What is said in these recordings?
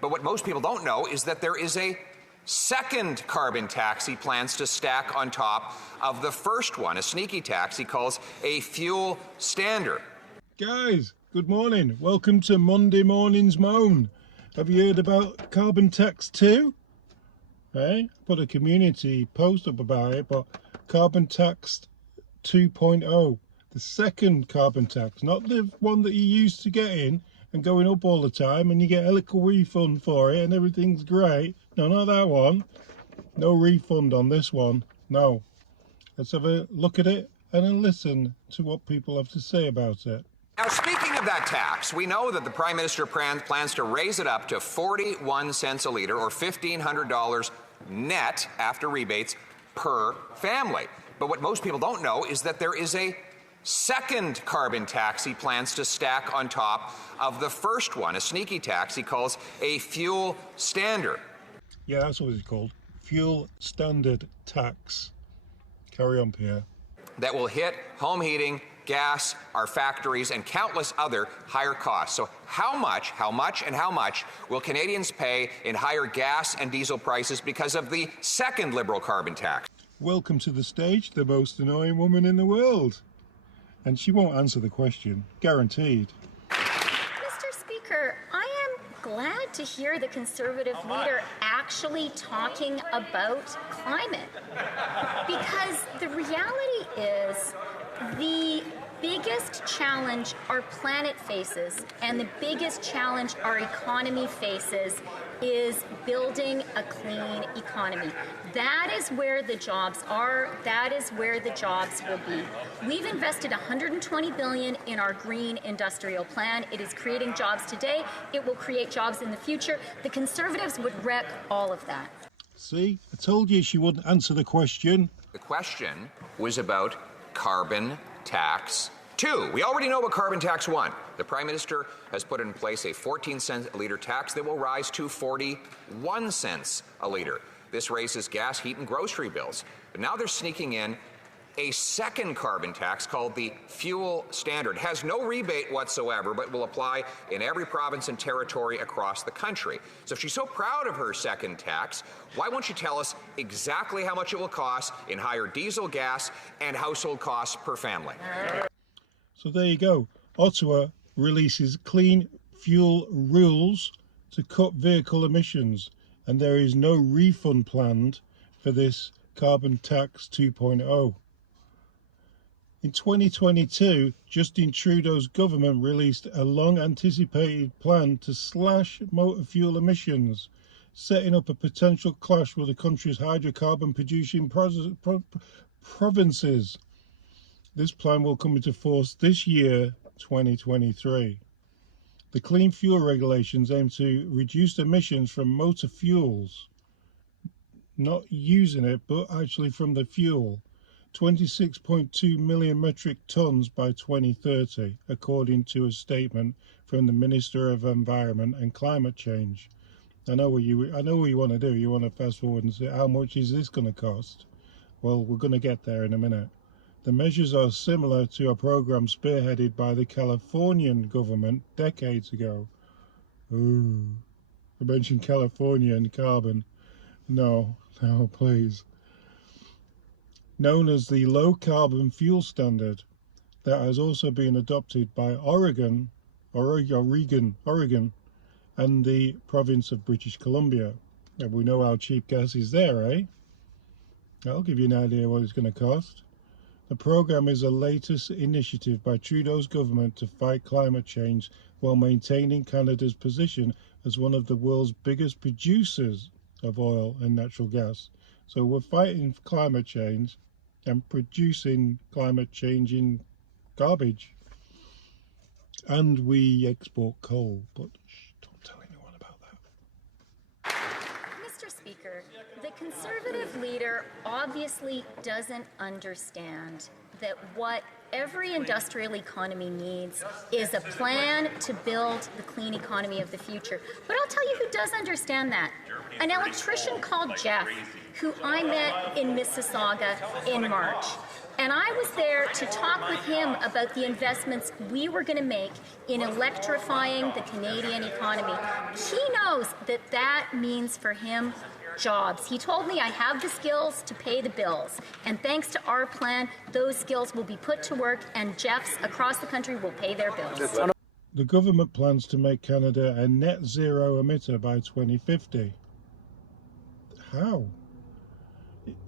But what most people don't know is that there is a second carbon tax he plans to stack on top of the first one, a sneaky tax he calls a fuel standard. Guys, good morning. Welcome to Monday Morning's Moan. Have you heard about carbon tax 2? Hey, put a community post up about it, but carbon tax 2.0, the second carbon tax, not the one that you used to get in and going up all the time and you get a little refund for it and everything's great. No, not that one. No refund on this one. No. Let's have a look at it and then listen to what people have to say about it. Now, speaking of that tax, we know that the Prime Minister plans to raise it up to 41 cents a litre, or $1,500 net after rebates per family. But what most people don't know is that there is a second carbon tax he plans to stack on top of the first one, a sneaky tax he calls a fuel standard. Yeah, that's what it's called. Fuel standard tax. Carry on, Pierre. That will hit home heating, gas, our factories, and countless other higher costs. So how much will Canadians pay in higher gas and diesel prices because of the second Liberal carbon tax? Welcome to the stage, the most annoying woman in the world. And she won't answer the question, guaranteed. Mr. Speaker, I am glad to hear the Conservative leader actually talking about climate. Because the reality is the biggest challenge our planet faces and the biggest challenge our economy faces is building a clean economy. That is where the jobs are. That is where the jobs will be. We've invested $120 billion in our green industrial plan. It is creating jobs today. It will create jobs in the future. The Conservatives would wreck all of that. See, I told you she wouldn't answer the question. The question was about carbon tax 2. We already know about carbon tax 1. The Prime Minister has put in place a 14-cent a litre tax that will rise to 41 cents a litre. This raises gas, heat, and grocery bills. But now they're sneaking in a second carbon tax called the fuel standard. It has no rebate whatsoever, but will apply in every province and territory across the country. So if she's so proud of her second tax, why won't she tell us exactly how much it will cost in higher diesel, gas, and household costs per family? So there you go. Ottawa releases clean fuel rules to cut vehicle emissions, and there is no refund planned for this carbon tax 2.0. In 2022, Justin Trudeau's government released a long-anticipated plan to slash motor fuel emissions, setting up a potential clash with the country's hydrocarbon-producing provinces. This plan will come into force this year, 2023. The clean fuel regulations aim to reduce emissions from motor fuels, not using it, but actually from the fuel. 26.2 million metric tons by 2030, according to a statement from the Minister of Environment and Climate Change. I know what you want to do. You want to fast forward and say, how much is this going to cost? Well, we're going to get there in a minute. The measures are similar to a program spearheaded by the Californian government decades ago. Ooh, I mentioned California and carbon. No, please. Known as the Low Carbon Fuel Standard, that has also been adopted by Oregon, and the province of British Columbia. And we know how cheap gas is there, eh? I'll give you an idea what it's going to cost. The program is the latest initiative by Trudeau's government to fight climate change while maintaining Canada's position as one of the world's biggest producers of oil and natural gas. So we're fighting climate change and producing climate changing garbage. And we export coal, but don't tell anyone about that. Mr. Speaker, the Conservative leader obviously doesn't understand that what every industrial economy needs is a plan to build the clean economy of the future. But I'll tell you who does understand that. An electrician called Jeff. who I met in Mississauga in March. And I was there to talk with him about the investments we were going to make in electrifying the Canadian economy. He knows that that means for him jobs. He told me I have the skills to pay the bills. And thanks to our plan, those skills will be put to work and Jeffs across the country will pay their bills. The government plans to make Canada a net zero emitter by 2050. How?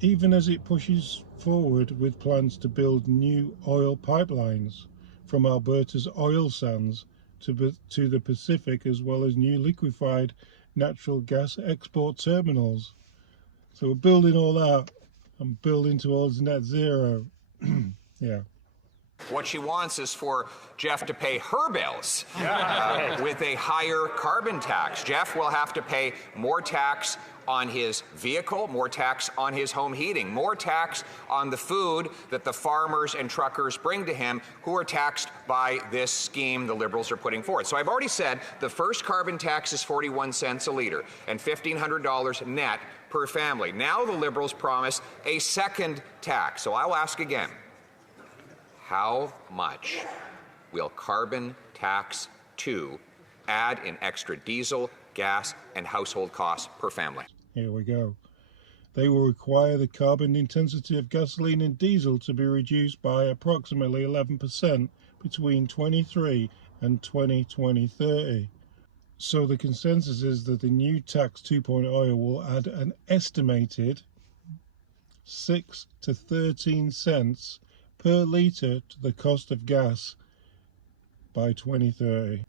Even as it pushes forward with plans to build new oil pipelines from Alberta's oil sands to the Pacific, as well as new liquefied natural gas export terminals. So we're building all that and building towards net zero. Yeah. What she wants is for Jeff to pay her bills with a higher carbon tax. Jeff will have to pay more tax on his vehicle, more tax on his home heating, more tax on the food that the farmers and truckers bring to him, who are taxed by this scheme the Liberals are putting forward. So I've already said the first carbon tax is 41 cents a litre and $1,500 net per family. Now the Liberals promise a second tax. So I'll ask again, how much will carbon tax 2 add in extra diesel, gas, and household costs per family? Here we go. They will require the carbon intensity of gasoline and diesel to be reduced by approximately 11% between 23 and 2030. So the consensus is that the new tax 2.0 will add an estimated 6 to 13 cents per litre to the cost of gas by 2030.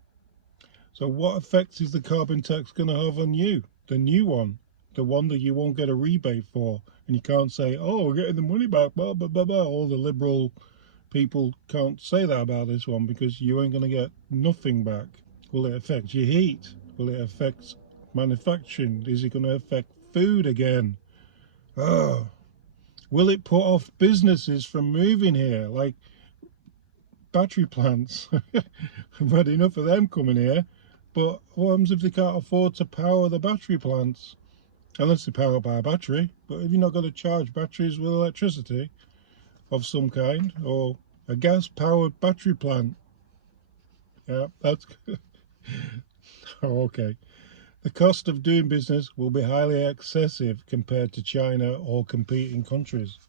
So what effect is the carbon tax going to have on you? The new one, the one that you won't get a rebate for, and you can't say, oh, we're getting the money back, blah, blah, blah, blah. All the Liberal people can't say that about this one because you ain't going to get nothing back. Will it affect your heat? Will it affect manufacturing? Is it going to affect food again? Oh. Will it put off businesses from moving here, like battery plants? I've had enough of them coming here. But what happens if they can't afford to power the battery plants? Unless they're powered by a battery. But if you're not going to charge batteries with electricity of some kind, or a gas-powered battery plant. Yeah, that's good. Oh, okay. The cost of doing business will be highly excessive compared to China or competing countries.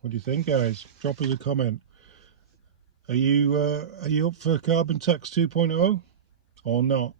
What do you think, guys? Drop us a comment. Are you up for carbon tax 2.0 or not?